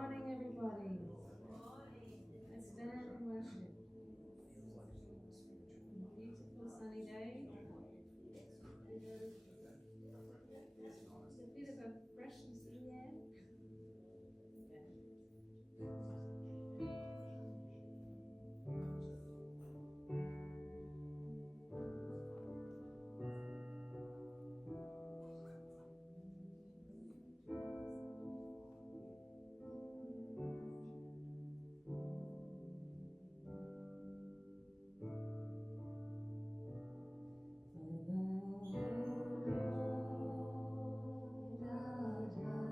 morning, everybody. Let's stand and worship. Beautiful sunny day. There's a bit of a freshness in the air. For the Lord our God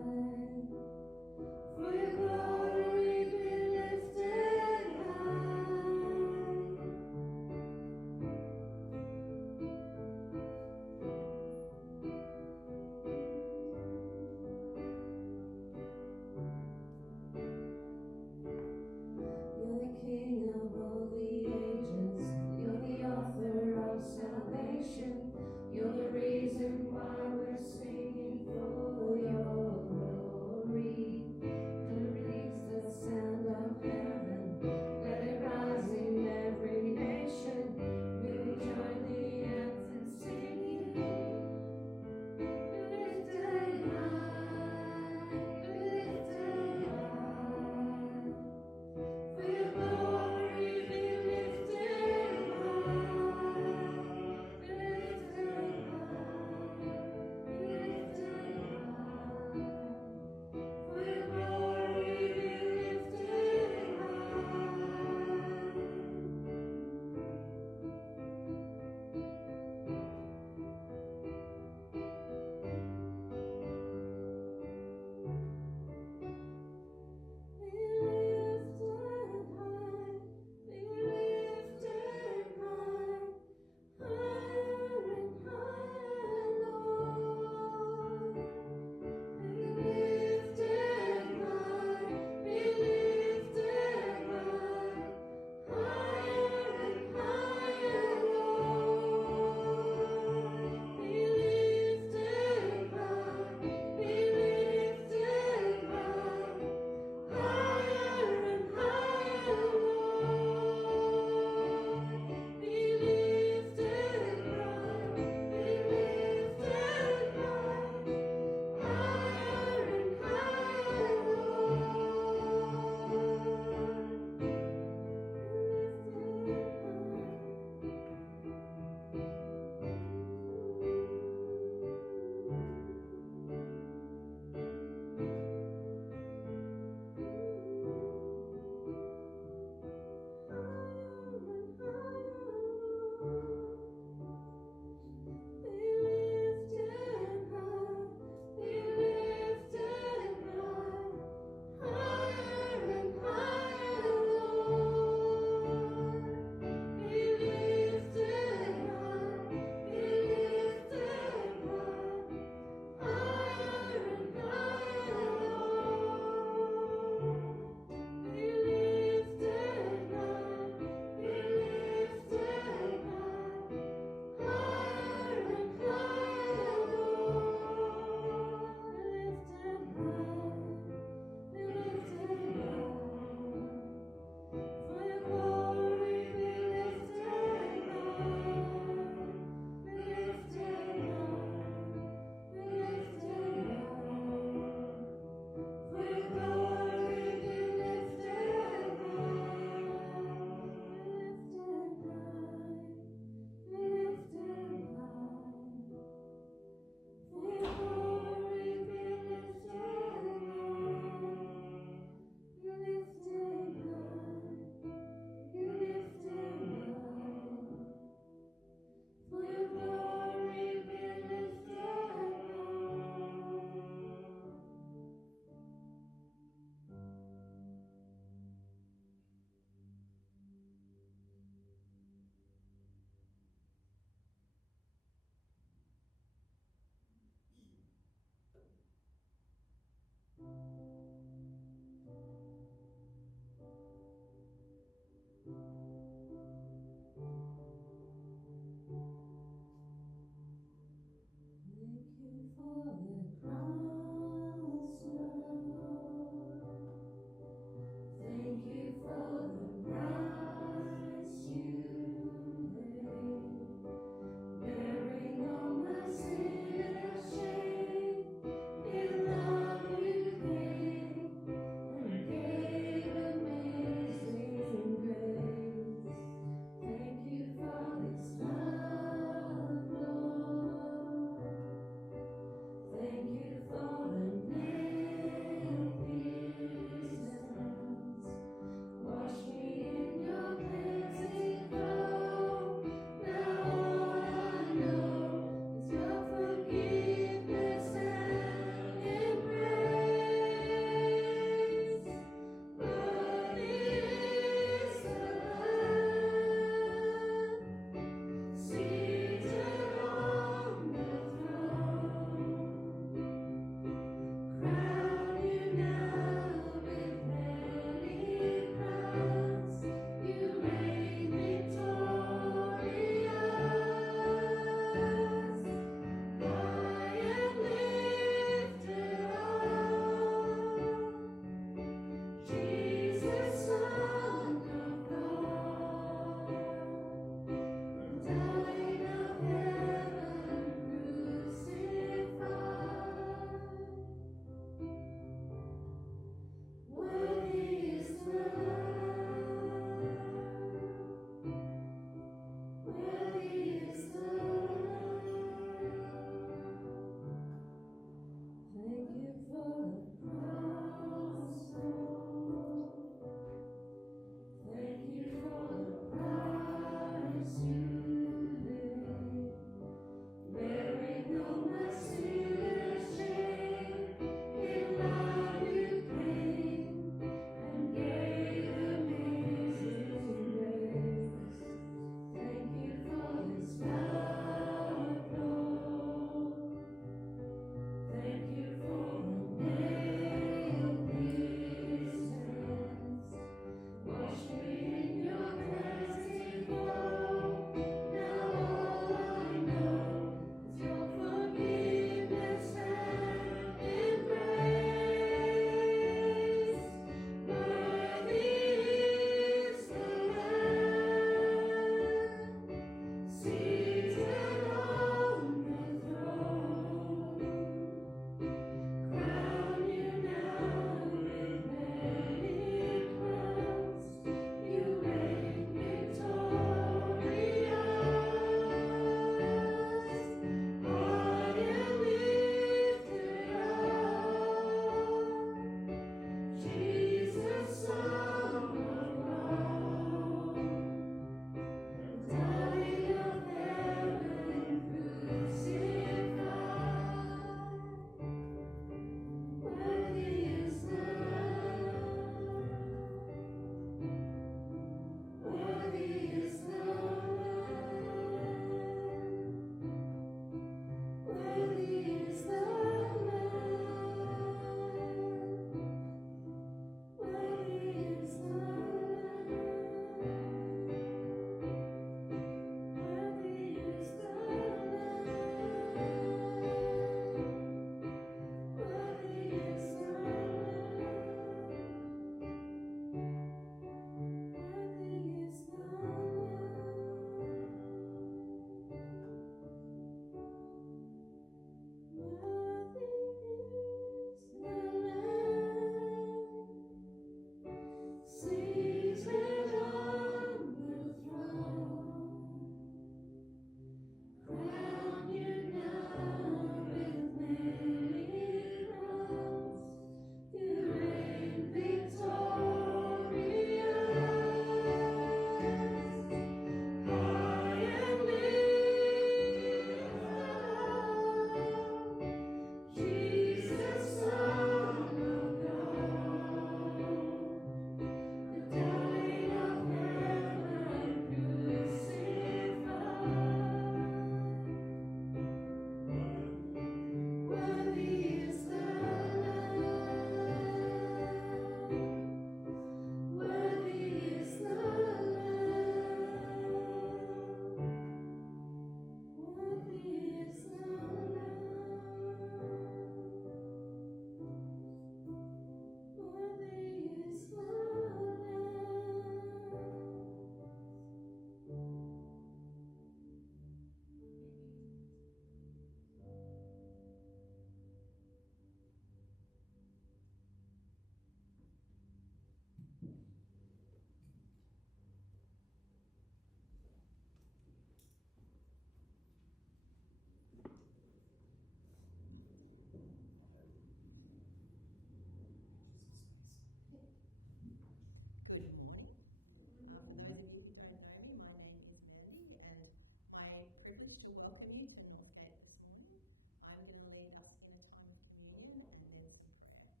privilege to welcome you to Northgate this morning. I'm going to lead us in a time of communion and then some prayer.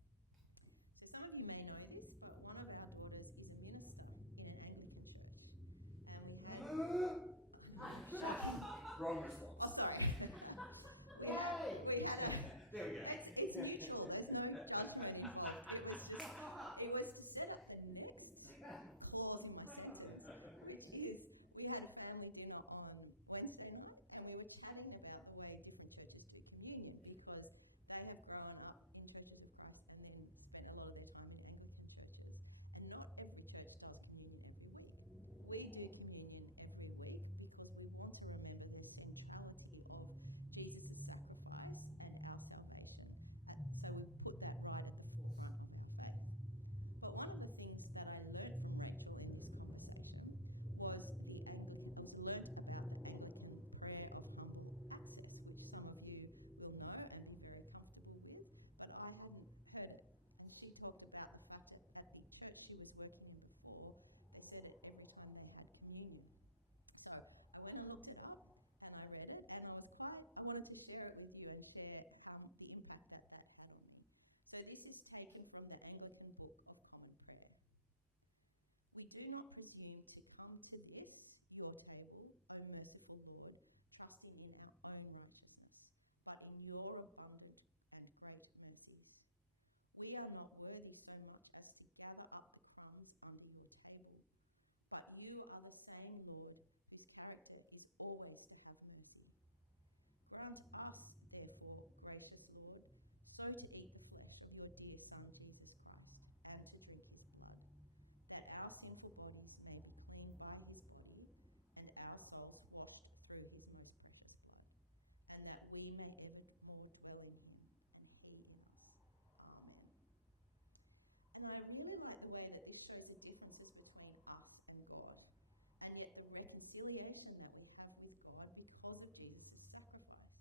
So some of you may know this, but one of our daughters is a minister in an Anglican church. And we had... Wrong response. Oh, sorry. Yay! We had there we go. It's mutual. There's no judgment involved. It was to set up the next clause in my sentence, which is we had a family dinner on Wednesday night, and we were chatting talked about the fact that at the church she was working in before, they said it every time they had communion. So I went and looked it up and I read it and I wanted to share it with you and share the impact that that had on me. So this is taken from the Anglican Book of Common Prayer. We do not presume to come to this, your table, O merciful Lord, trusting in our own righteousness, but in your abundant and great mercies. We are not worthy so much as to gather up the crumbs under your table, but you are the same Lord, whose character is always to have mercy. Grant us, therefore, gracious Lord, so to eat the flesh of your dear Son Jesus Christ, and to drink his blood, that our sinful bodies may be cleaned by his body, and our souls washed through his most precious blood, and that we may evermore dwell in him and please him. Amen. And I really like the way that this shows the differences between us and God, and yet the reconciliation that we have with God because of Jesus' sacrifice.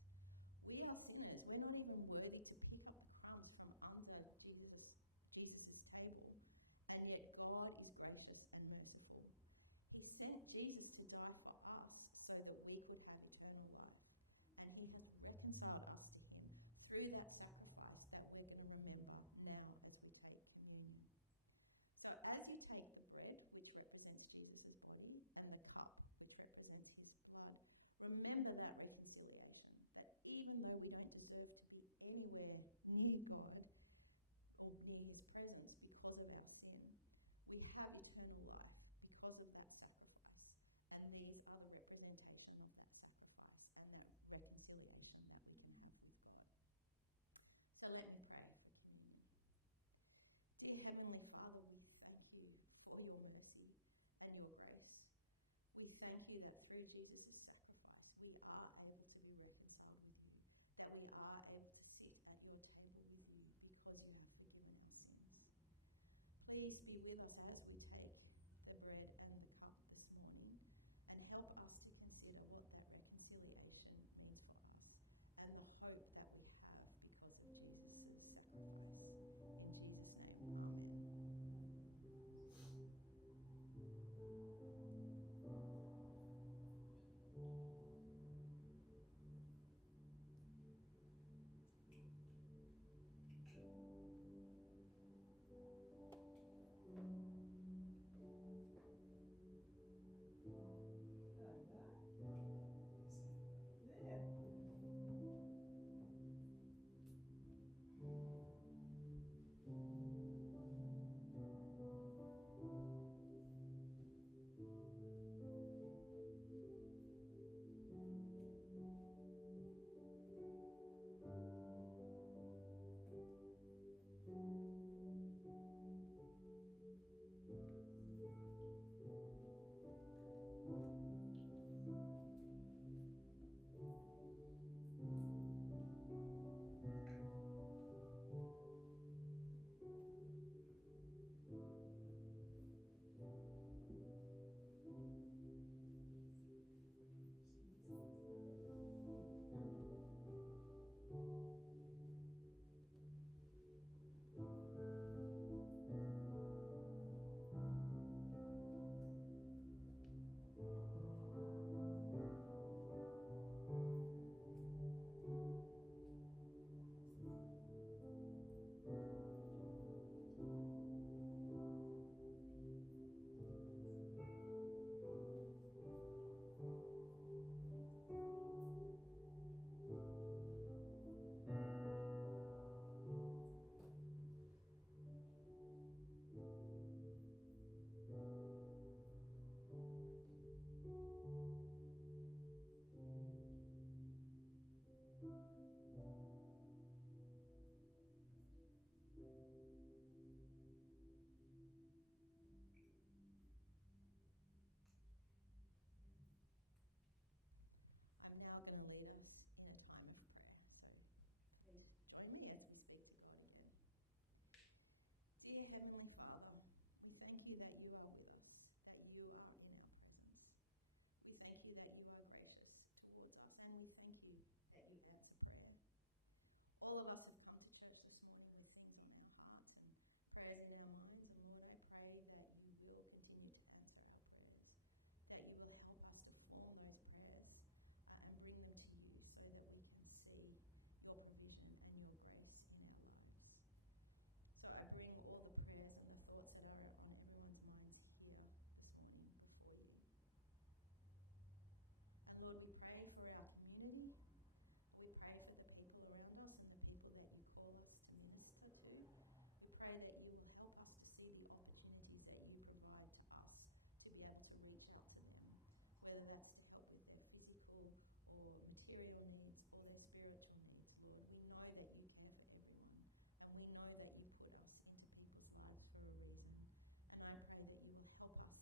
We are sinners. We're not even worthy to pick up crumbs from under Jesus' table, and yet God is gracious and merciful. He sent Jesus to die for us so that we could have eternal life, and he has reconciled us to him through that sacrifice that we're going to remember now as we take communion. So as you take the bread, which represents Jesus' body, and the cup, which represents his blood, remember that reconciliation, that even though we don't deserve to be anywhere near God or near his presence because of our sin, we have eternal life because of that sacrifice. And these are the representation of that sacrifice and that reconciliation that we can have with God. So let me pray for communion. Dear Heavenly Father, we thank you for your mercy and your grace. We thank you that through Jesus' sacrifice we are able to be reconciled with you, that we are able to sit at your table with you because you have forgiven our sins. Please be with us as we take the bread and the cup this morning, and help us to consider what that reconciliation means for us and the hope that we have because of Jesus' sacrifice. In Jesus' name, amen. I'm now going to lead us in a time of prayer. So please join me as we speak to God again. Dear Heavenly Father, we thank you that you are with us, that you are in our presence. We thank you that you are gracious towards us, and we thank you that you answer prayer. All of us have come to church this morning with things on our hearts and whether that's to help with their physical or material needs or their spiritual needs, Lord. We know that you care for everyone, and we know that you put us into people's lives for a reason. And I pray that you will help us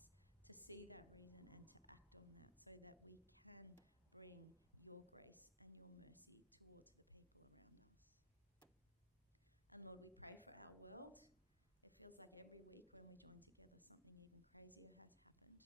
to see that reason and to act on that, so that we can bring your grace and your mercy towards the people around us. And Lord, we pray for our world. It feels like every week when we join together, something even crazier has happened.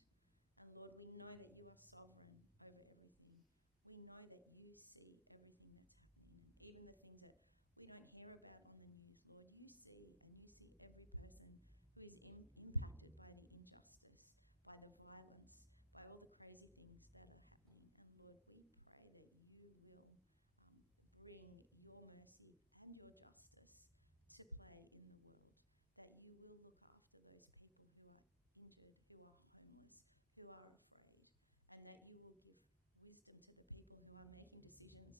And Lord, we know that you are sovereign over everything. We know that you see everything that's happening, even the things that we don't hear about on the news. Lord, you see, and you see every person who is impacted by the injustice, by the violence, by all the crazy things that are happening. And Lord, we pray that you will bring your mercy and your justice to play in the world, that you will look after those people who are injured, who are homeless, who are afraid, and that you will give wisdom to the people who are making decisions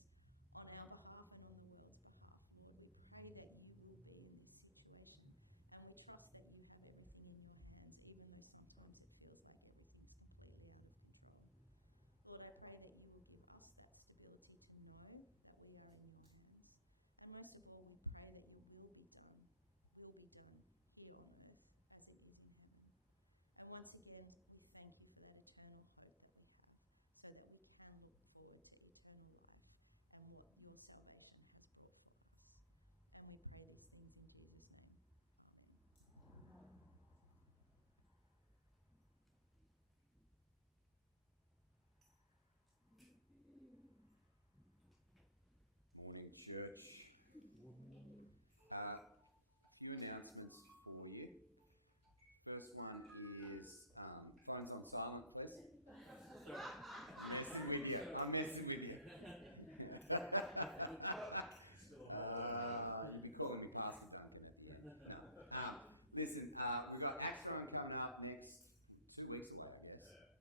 on our behalf and on the world's behalf. Lord, we pray that you will bring this situation, and we trust that you have everything in your hands, even though sometimes it feels like everything's completely out of control. Lord, I pray that you will give us that stability to know that we are in your hands. And most of all, we pray that your will be done here on earth as it is in heaven. And once again, we thank you for that eternal hope that we have, so that we can look forward to eternal life and what your salvation has brought for us. And we pray these things in Jesus' name. Amen. Morning, church. A few announcements for you. First one is phones on silent, please. I'm messing with you. You can call me pastor, don't you? No. Listen, we've got Axtron coming up next 2 weeks away, I guess.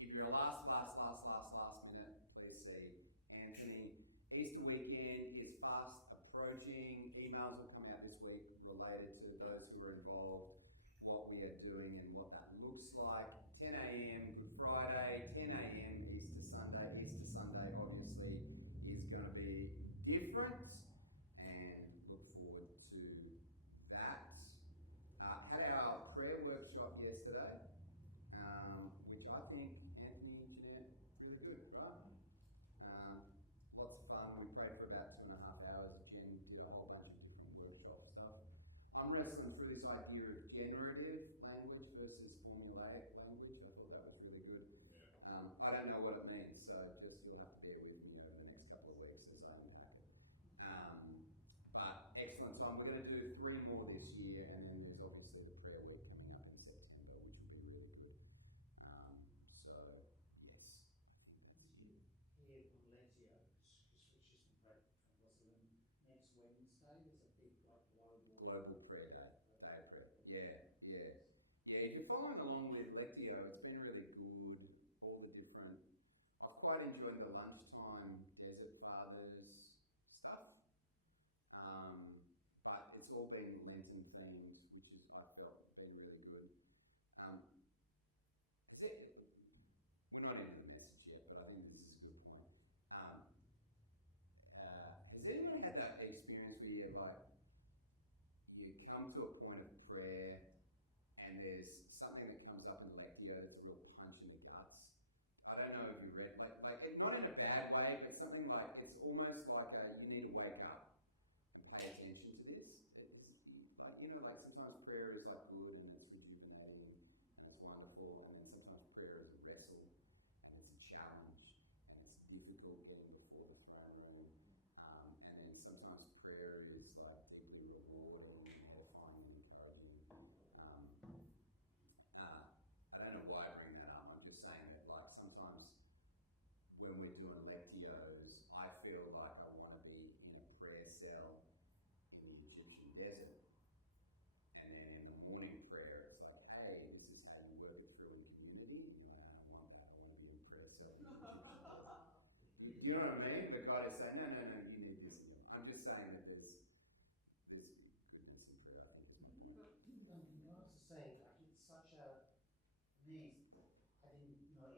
If you're last minute, please see Anthony. Easter weekend is fast approaching. Emails will come out this week related to those who are involved, what we are doing and what that looks like. 10 a.m. Good Friday, 10 a.m. Easter Sunday. Easter Sunday obviously is going to be different, and look forward to that. Had our prayer workshop yesterday, which I think Anthony and Jeanette really good, right? Lots of fun. We prayed for about 2.5 hours. Jen did a whole bunch of different workshop stuff. I'm wrestling through this idea of generative language versus formulaic language. I thought that was really good. Yeah. I don't know what it means, so just you'll have to bear with me over the next couple of weeks as I unpack it. But excellent time. We're going to do 3 more this year, and then there's obviously the prayer week coming up in September, which will be really good. So, yes. Did you hear from Lectio, which is from Wesleyan, next Wednesday, there's a big Global Prayer Day, Day of Prayer. Yeah. If you're following along with Lectio, it's been really good. All the different, I've quite enjoyed the lunchtime Desert Fathers stuff. But it's all been Lenten themes, which is, I felt, been really good. We're not in the message yet, but I think this is a good point. Has anyone had that experience where you come to a point of prayer and there's something that comes up in Lectio that's a little punch in the guts? I don't know if you read, not in a bad way, but something like, it's almost like you need to wake up and pay attention to this. It's sometimes prayer is good and it's rejuvenating and it's wonderful, and then sometimes prayer is a wrestle and it's a challenge and it's difficult getting before the throne room, and then sometimes prayer is deeply rewarding and edifying and encouraging. I don't know why I bring that up. I'm just saying that sometimes when we're doing Lectios, I feel like I want to be in a prayer cell in the Egyptian desert. And then in the morning prayer, it's like, hey, this is how you work it through in community. I want that. I want to be in prayer cell in the Egyptian desert. You know what I mean? But God is saying, no, you need this. I'm just saying that there's goodness in prayer. I think it's I was to say, it's such a, for me, I didn't know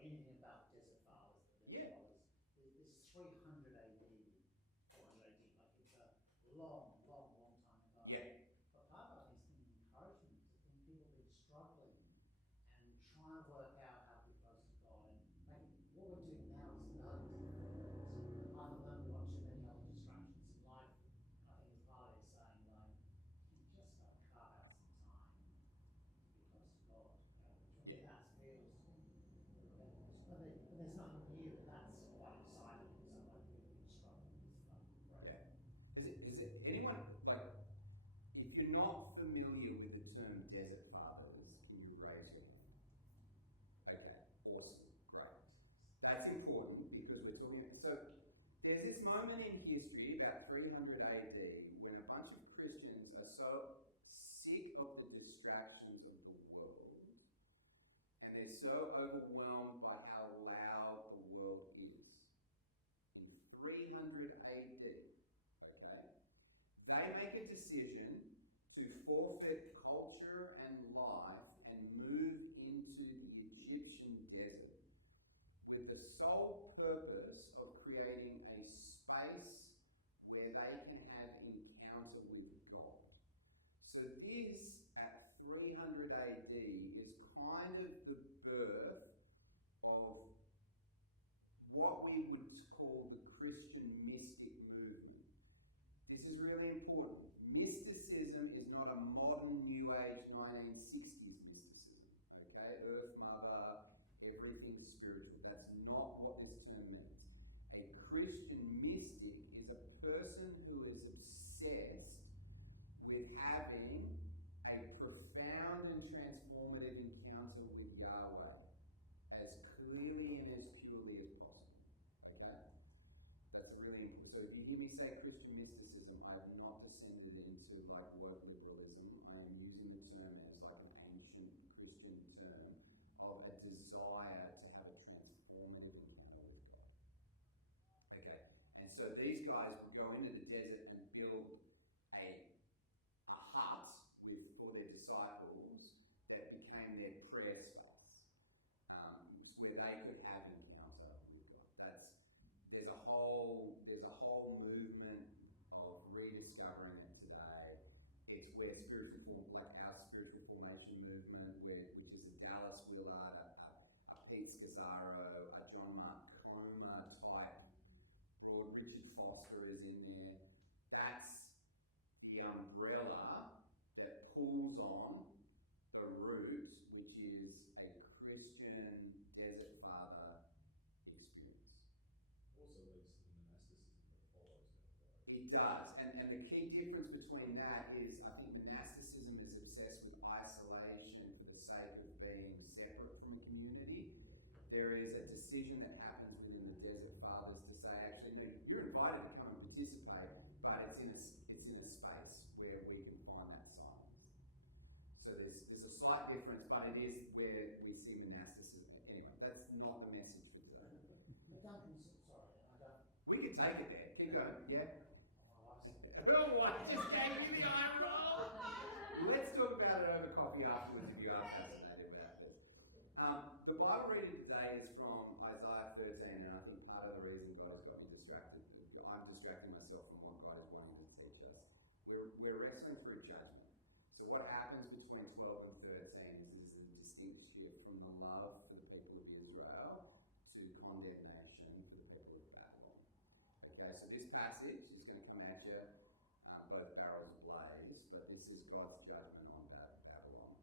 moment in history, about 300 AD, when a bunch of Christians are so sick of the distractions of the world, and they're so overwhelmed by how loud the world is. In 300 AD, okay, they make a decision to forfeit culture and life and move into the Egyptian desert with the sole purpose of creating a space where they can have encounter with God. So this, at 300 AD, is kind of the birth of what we would call the Christian mystic movement. This is really important. Mysticism is not a modern New Age 1960s mysticism. Okay, Earth Mother, everything spiritual. That's not what this term means. A Christian mystic is a person who is obsessed with having a profound and transformative encounter with Yahweh as clearly and as purely as possible. Okay? That's really important. So if you hear me say Christian mysticism, I have not descended into like woke liberalism. I am using the term as like an ancient Christian term of a desire to have a transformative encounter with God. Okay, and so these guys would go into the desert and build a hut for their disciples that became their prayer space, where they could have encounter with God. There's a whole movement of rediscovering it today. It's where our spiritual formation movement, which is a Dallas Willard, a Pete Scazzaro, a John Mark Comer type, Lord Richard Foster is in there. That's the umbrella that pulls on the root, which is a Christian Desert Father experience. Also leads to the monasticism that follows that, though. It does, and the key difference between that is I think monasticism is obsessed with isolation for the sake of being separate from the community. There is a decision that happens within the Desert Fathers to say, actually, no, you're invited to come and participate, but it's in a space where we can find that silence. So there's a slight difference, but it is where we see monasticism. Anyway, that's not the message for today. We can take it there. Keep going. Yeah. Oh, I just gave you the eye roll. Let's talk about it over coffee afterwards if you are fascinated about this. The Bible reading today is from Isaiah 13, and I think part of the reason God's got me distracted, I'm distracting myself from what God is wanting to teach us. We're wrestling through judgment. So what happens between 12 and 13 is a distinct shift from the love for the people of Israel to condemnation for the people of Babylon. Okay, so this passage is going to come at you, both barrels ablaze, but this is God's judgment on Babylon.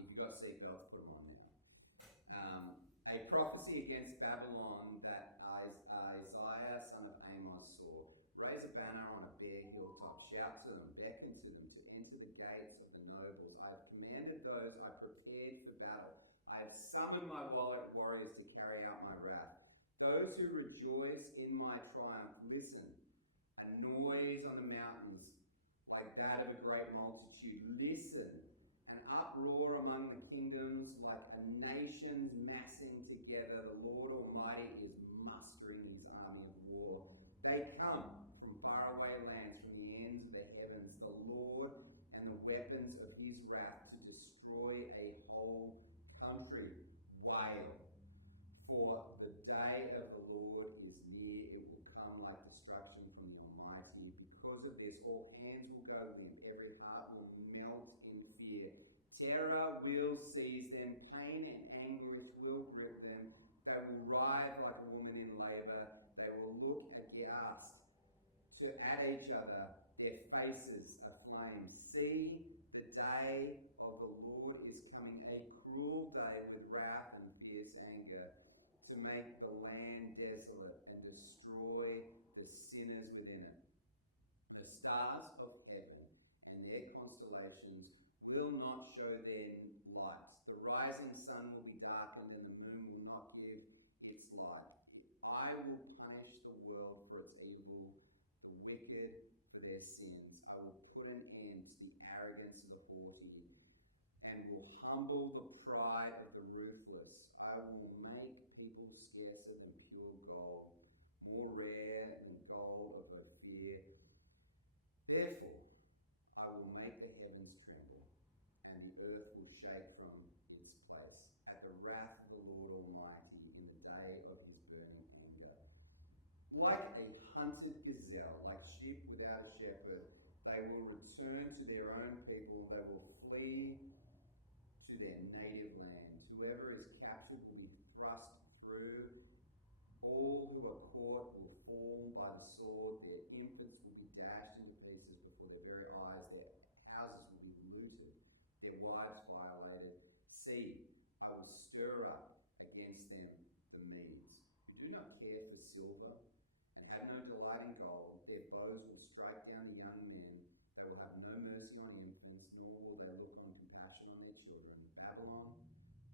If you've got seatbelts, put them on now. A prophecy against Babylon that Isaiah, son of Amos, saw. Raise a banner on a bare hilltop, shout to them, beckon to them to enter the gates of the nobles. I have commanded those I prepared for battle. I have summoned my warriors to carry out my wrath. Those who rejoice in my triumph, listen. A noise on the mountains, like that of a great multitude. Listen. An uproar among the kingdoms, like a nation's massing together. The Lord Almighty is mustering his army of war. They come from faraway lands, from the ends of the heavens, the Lord and the weapons of his wrath to destroy a whole country. Wail, for the day of the Lord is near. It will come like destruction from the Almighty. Because of this, all hands will go limp, every heart will melt in fear. Terror will seize them, pain and anguish will grip them. They will writhe like a woman in labor. They will look aghast at each other, their faces aflame. See, the day of the Lord is coming, a cruel day with wrath and fierce anger, to make the land desolate and destroy the sinners within it. The stars of heaven and their constellations will not show their lights. The rising sun will be darkened and the moon will not give its light. I will punish the world for its evil, the wicked for their sins. I will put an end to the arrogance of the haughty and will humble the pride of the ruthless. I will make people scarcer than pure gold, more rare than gold of Ophir. Therefore, I will make the heavens tremble, and the earth will shake from its place at the wrath of the Lord Almighty in the day of his burning anger. Like a hunted gazelle, like sheep without a shepherd, they will return to their own people. They will flee to their native land. Whoever is captured will be thrust through. All who are caught will fall by the sword. Their infants will be dashed into pieces before their very eyes. Their houses will be looted, their wives violated. See, I will stir up against them the Medes, who do not care for silver and have no delight in gold. Their bows will strike down the young men. They will have no mercy on infants, nor will they look on compassion on their children. Babylon,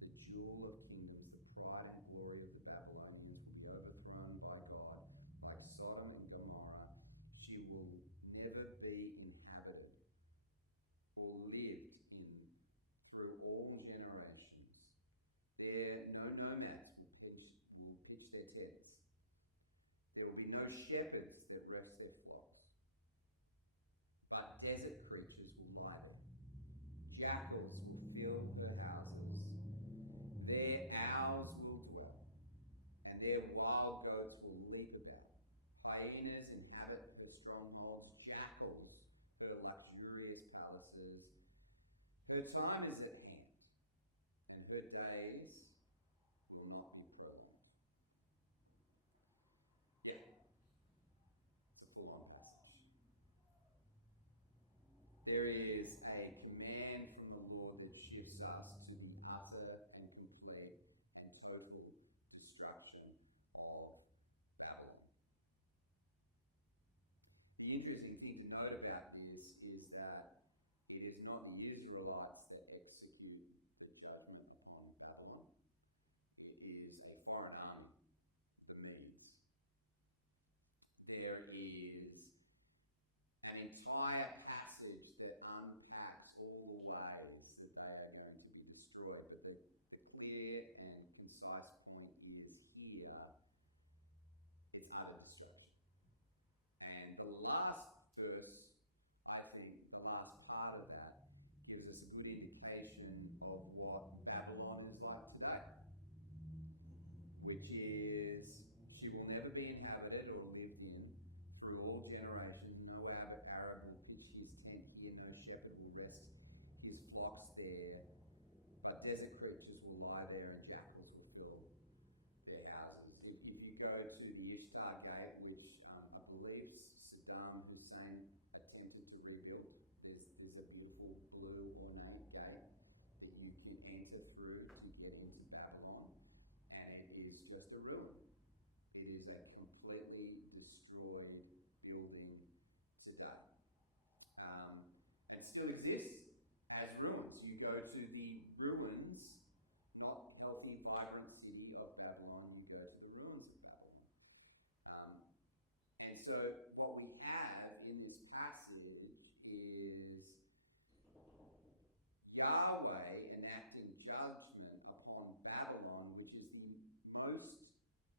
the jewel of kingdoms, the pride and glory of the Babylonians, will be overthrown by God. Like Sodom and Gomorrah, she will never be inhabited or lived in through all generations. There no nomads will pitch their tents. There will be no shepherds that rest their flocks, but desert creatures will lie there. Jackals will fill her houses. There owls will dwell, and their wild goats will leap about. Hyenas inhabit her strongholds, jackals her luxurious palaces. Her time is at hand, and her days will not be prolonged. Yeah, it's a full-on passage. There is a command from the Lord that shifts us to the utter and complete and total destruction of Babylon. The interesting thing to note about this is that it is not the Israelites that execute the judgment upon Babylon. It is a foreign army, the Medes. There is an entire passage that unpacks all the ways that they are going to be destroyed. But the clear and concise point is here, it's utter destruction. And the last verse, I think, the last part of that gives us a good indication of what Babylon is like today, which is she will never be inhabited or lived in through all generations. No Arab will pitch his tent here, no shepherd will rest his flocks there, but desert creatures will lie there and jackals will fill their houses. If you go to the Ishtar Gate, which I believe Saddam Hussein attempted to rebuild, there's a beautiful blue ornate gate that you can enter through to get into Babylon, and it is just a ruin. It is a completely destroyed building today, and still exists as ruins. You go to the ruins, not healthy, vibrant city of Babylon, you go to the ruins of Babylon. And so what we have in this passage is Yahweh enacting judgment upon Babylon, which is the most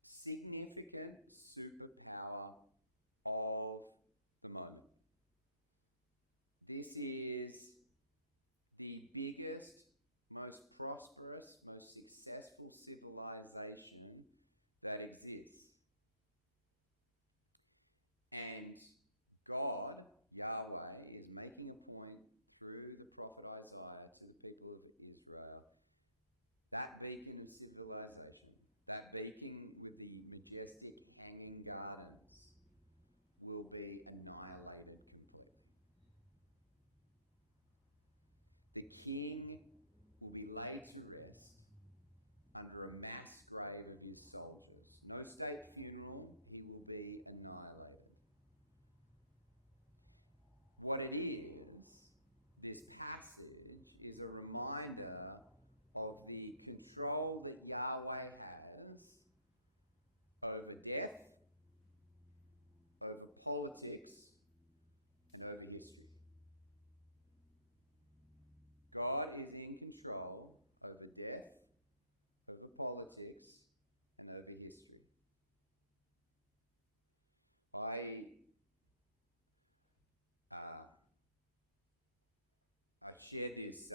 significant superpower of the moment. This is the biggest, most prosperous, most successful civilization that exists. And God, Yahweh, is making a point through the prophet Isaiah to the people of Israel. That beacon of civilization, that beacon with the majestic hanging gardens, will be annihilated completely. The king will be laid to rest under a mass grave of his soldiers. No state funeral, he will be annihilated. What it is, this passage, is a reminder of the control that Yahweh has over death, over politics, and over history. God is in control over death, over politics, and over history. I've shared this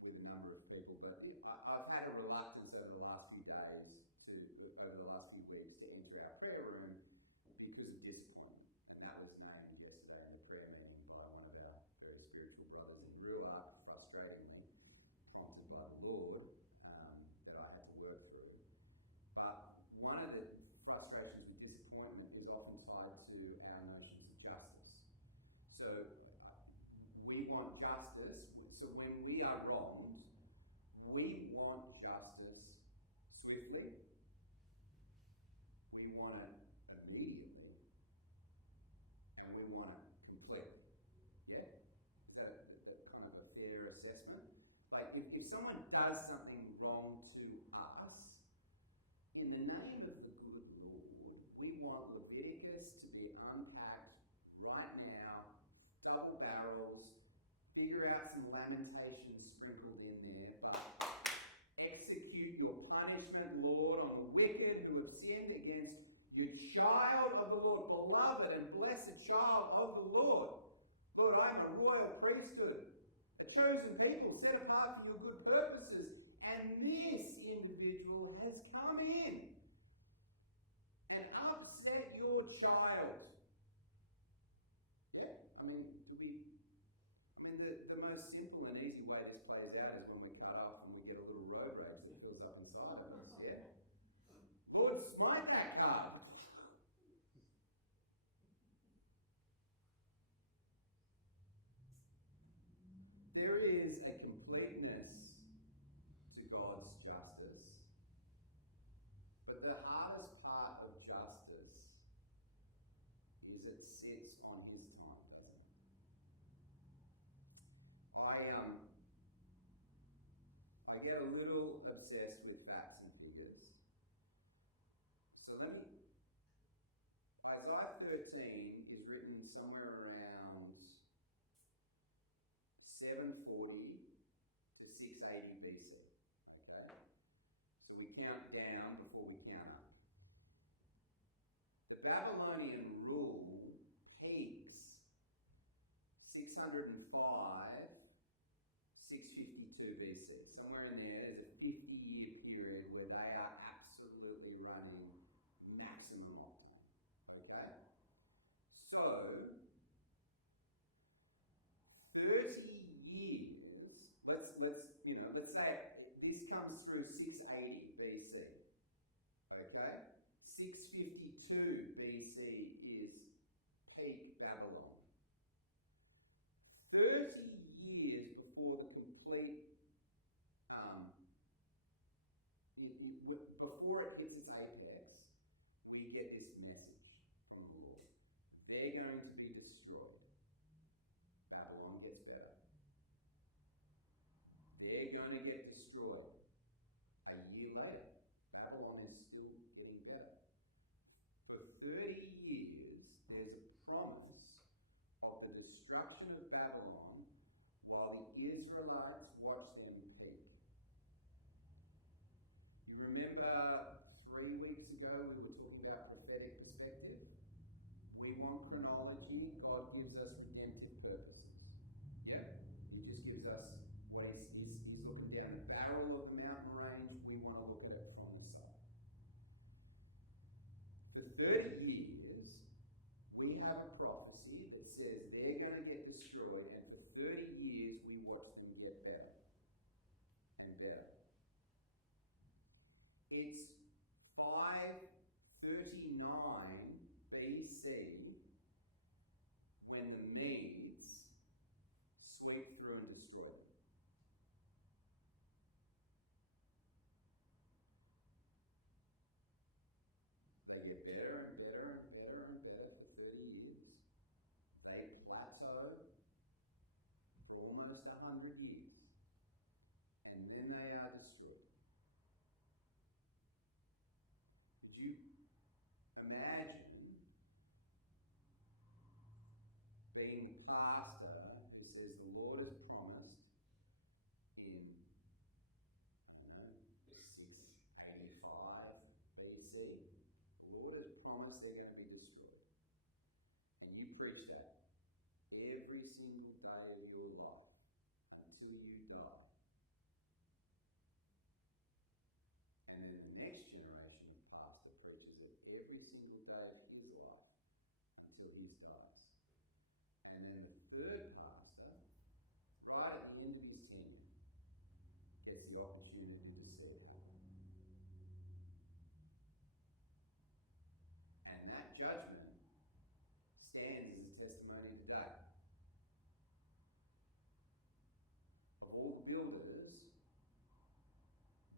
with a number of people, but I've had a reluctance over the last few days, over the last few weeks, to enter our prayer room because of disappointment. And that was named yesterday in the prayer meeting by one of our very spiritual brothers in Rua, frustratingly, prompted by the Lord, that I had to work through. But one of the frustrations with disappointment is often tied to our notions of justice. So we want justice. So when we are wronged, we want justice swiftly. We want it immediately. And we want it completely. Yeah? Is that kind of a fair assessment? Like, if someone does something wrong to us, in the name of the good Lord, we want Leviticus to be unpacked right now, double barrels, figure out some lamentations sprinkled in there, but execute your punishment, Lord, on the wicked who have sinned against your child of the Lord, beloved and blessed child of the Lord. Lord, I'm a royal priesthood, a chosen people set apart for your good purposes, and this individual has come in and upset your child. Yeah, the most simple and easy way this plays out is when we cut off and we get a little road rage that fills up inside of us. Yeah. Lord, smite that car. There is a completeness to God's justice, but the hardest part of justice is it sits on his time, doesn't it? I get a little obsessed with facts and figures. So Isaiah 13 is written somewhere around 740 to 680 BC. Okay? So we count down before we count up. The Babylonian rule peaks 605, 652 BC. Somewhere in there is a 50-year period where they are absolutely running maximum optimum. Okay? So 30 years, let's say this comes through 680 BC. Okay? 652 BC is peak Babylon. 30 years before the complete, before it hits its apex, we get this message from the Lord. They're going to be destroyed. Babylon gets better. They're going to get destroyed. A year later, Babylon is still getting better. For 30 years, there's a promise of the destruction of Babylon while the Israelites watch them peak. You remember 3 weeks ago we were talking about prophetic perspective? We want chronology. God gives us redemptive purposes. Yeah? He just gives us what he's looking down the barrel of the mountain range. We want to look at it from the side. For 30 years, we have a prophecy that says they're going to get destroyed, and for 30 years we watch them get better and better. It's 539 BC when the Medes sweep through and destroy them. They get better and better and better and better for 30 years. They plateau for almost 100 years. And then they are destroyed. see. The Lord has promised they're going to be destroyed. And you preach that every single day of your life until you die. And then the next generation of pastor preaches it every single day of his life until he dies. And then the third pastor, right at the end of his tenure, gets the opportunity to see it. And that judgment stands as a testimony today. Of all the builders,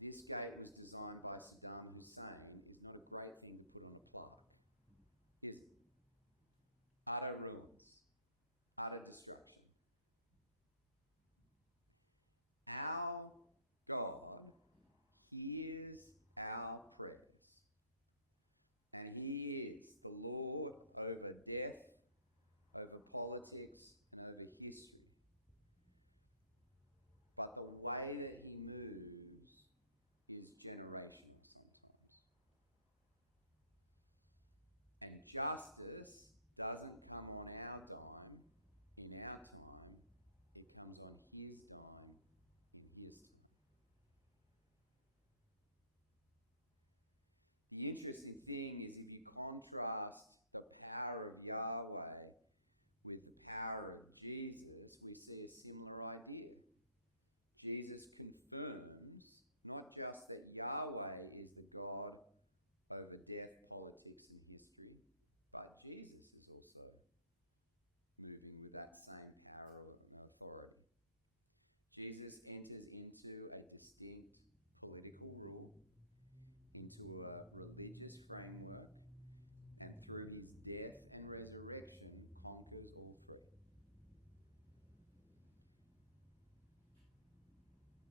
this gate was designed by Saddam Hussein. It's not a great thing to put on a plaque, is it? Utter ruins, utter destruction. Our God hears our prayers, and He is the Lord over death, over politics, and over history. But the way that He moves is generational sometimes. And justice doesn't come on our dime in our time, it comes on His dime in His time. The interesting thing is if you contrast the power of Yahweh with the power of Jesus, we see a similar idea. Jesus confirms not just that Yahweh is the God over death, politics, and history, but Jesus is also moving with that same power and authority. Jesus enters into a distinct political rule, into a religious framework, and through his death and resurrection conquers all three.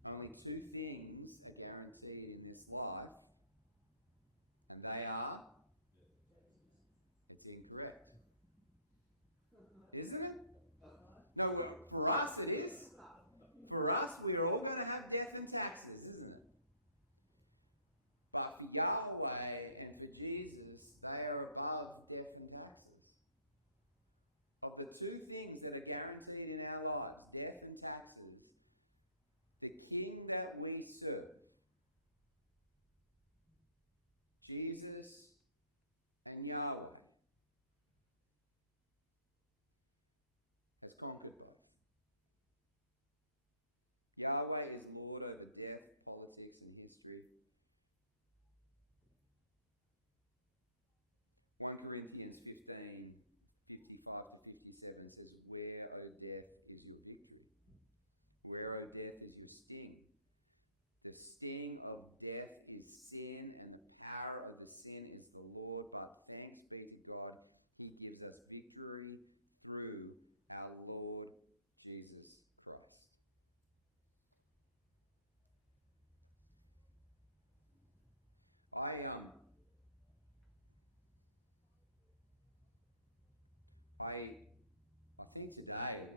Only two things are guaranteed in this life, and they are, it's incorrect. Isn't it? No, well, for us it is. For us, we are all going to have death and taxes, isn't it? But for Yahweh and for Jesus, they are above death and taxes. Of the two things that are guaranteed in our lives, death and taxes, the King that we serve, Jesus and Yahweh, has conquered both. Yahweh is Lord over death, politics, and history. 1 Corinthians 15, 55 to 57 says, "Where, O death, is your victory? Where, O death, is your sting? The sting of death is sin, and the power of the sin is the Lord. But thanks be to God, He gives us victory through our Lord Jesus Christ." I think today,